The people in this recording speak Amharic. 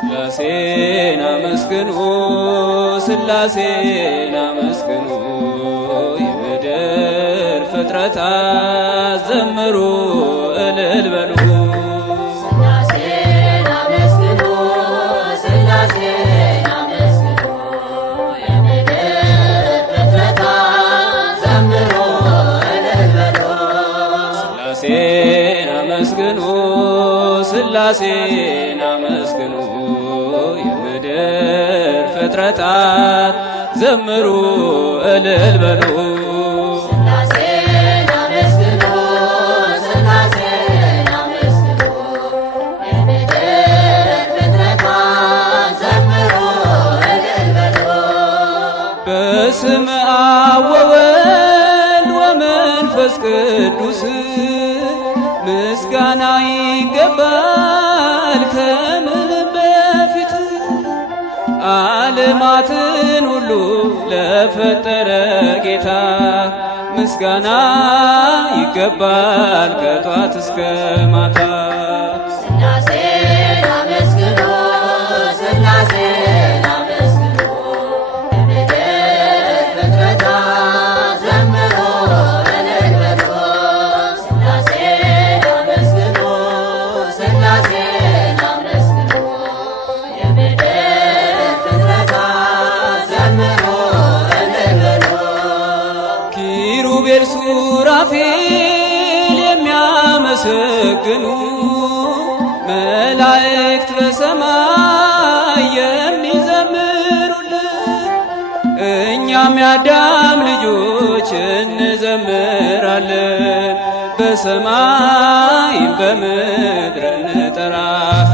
ሥላሴን አመስግኑ ሥላሴን አመስግኑ የምድር ፍጥረታት ዘምሩ እልል በሉ። ሥላሴን አመስግኑ ሥላሴን አመስግኑ የምድር ፍጥረታት ዘምሩ እልል በሉ። ሥላሴን አመስግኑ ሥላሴን አመስግኑ የምድር ፍጥረታት ዘምሩ እልል በሉ። ሥላሴን አመስግኑ ሥላሴን አመስግኑ የምድር ፍጥረታት ዘምሩ እልል በሉ። በስመ አብ ወወልድ ወመንፈስ ቅዱስ ምስጋና ይገባል ከምንም በፊት ዓለማትን ሁሉ ለፈጠረ ጌታ ምስጋና ይገባል ከጧት እስከ ማታ። ሥላሴን አመስግኑ ሥላሴን አመስግኑ የምድር ፍጥረታት ዘምሩ እልል በሉ። ሥላሴን አመስግኑ ሥላሴን አመስግኑ የምድር ፍጥረታት ዘምሩ እልል በሉ። ኪሩቤል ሱራፌል የሚያመሰግኑ መላእክት በሰማይ የሚዘምሩልን እኛም የአዳም ልጆች እንዘምራለን በሰማይም በምድር እንጠራለን።